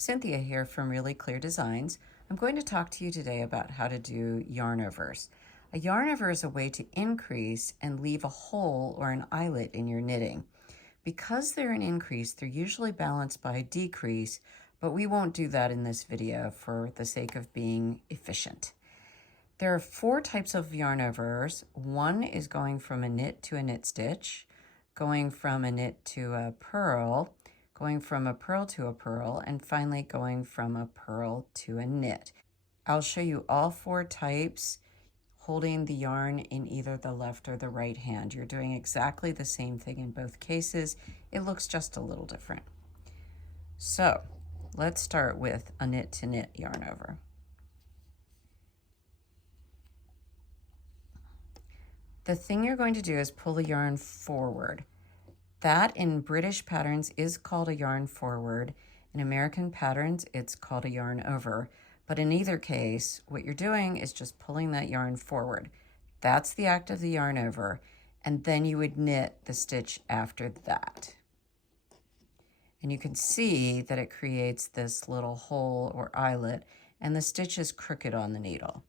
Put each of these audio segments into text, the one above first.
Cynthia here from Really Clear Designs. I'm going to talk to you today about how to do yarn overs. A yarn over is a way to increase and leave a hole or an eyelet in your knitting. Because they're an increase, they're usually balanced by a decrease, but we won't do that in this video for the sake of being efficient. There are 4 types of yarn overs. One is going from a knit to a knit stitch, going from a knit to a purl, going from a purl to a purl, and finally going from a purl to a knit. I'll show you all 4 types holding the yarn in either the left or the right hand. You're doing exactly the same thing in both cases. It looks just a little different. So let's start with a knit to knit yarn over. The thing you're going to do is pull the yarn forward. That in British patterns is called a yarn forward. In American patterns, it's called a yarn over. But in either case, what you're doing is just pulling that yarn forward. That's the act of the yarn over. And then you would knit the stitch after that. And you can see that it creates this little hole or eyelet, and the stitch is crooked on the needle.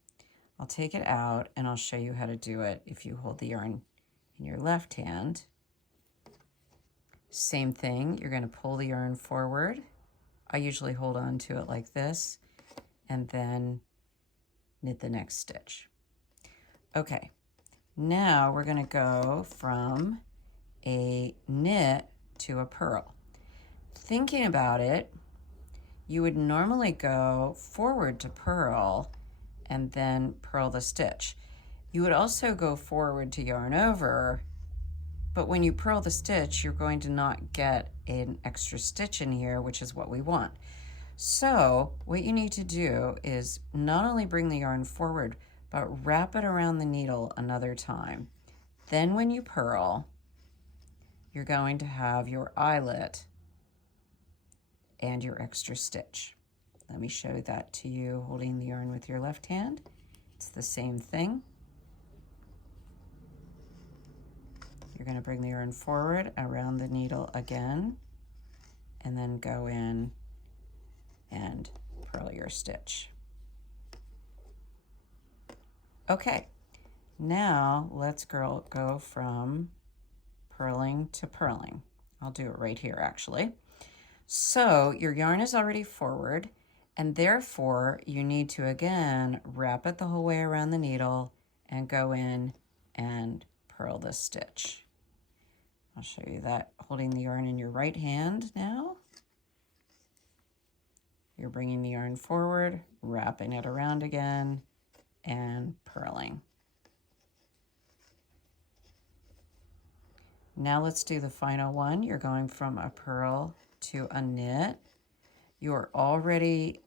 I'll take it out and I'll show you how to do it if you hold the yarn in your left hand. Same thing, you're going to pull the yarn forward. I usually hold on to it like this and then knit the next stitch. Okay, now we're going to go from a knit to a purl. Thinking about it, you would normally go forward to purl and then purl the stitch. You would also go forward to yarn over, but when you purl the stitch, you're going to not get an extra stitch in here, which is what we want. So what you need to do is not only bring the yarn forward, but wrap it around the needle another time. Then when you purl, you're going to have your eyelet and your extra stitch. Let me show that to you holding the yarn with your left hand. It's the same thing. You're going to bring the yarn forward around the needle again, and then go in and purl your stitch. Okay, now let's go from purling to purling. I'll do it right here actually. So your yarn is already forward, and therefore you need to again wrap it the whole way around the needle and go in and purl the stitch. I'll show you that holding the yarn in your right hand now. You're bringing the yarn forward, wrapping it around again, and purling. Now let's do the final one. You're going from a purl to a knit. You're already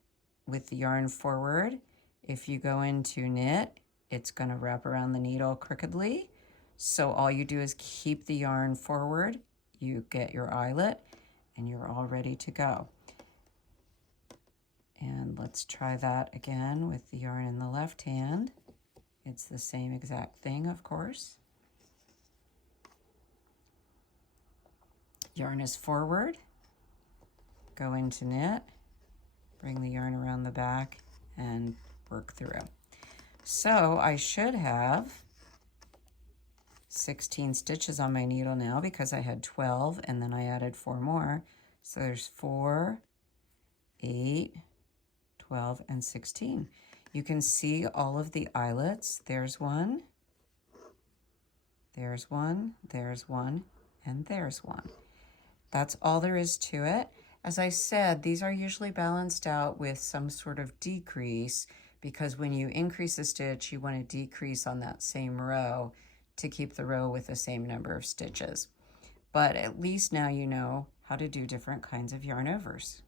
with the yarn forward. If you go into knit, it's going to wrap around the needle crookedly. So all you do is keep the yarn forward, you get your eyelet, and you're all ready to go. And let's try that again with the yarn in the left hand. It's the same exact thing, of course. Yarn is forward, go into knit, bring the yarn around the back, and work through. So I should have 16 stitches on my needle now because I had 12 and then I added 4 more. So there's 4, 8, 12, and 16. You can see all of the eyelets. There's one, there's one, there's one, and there's one. That's all there is to it. As I said, these are usually balanced out with some sort of decrease because when you increase a stitch, you want to decrease on that same row to keep the row with the same number of stitches. But at least now you know how to do different kinds of yarn overs.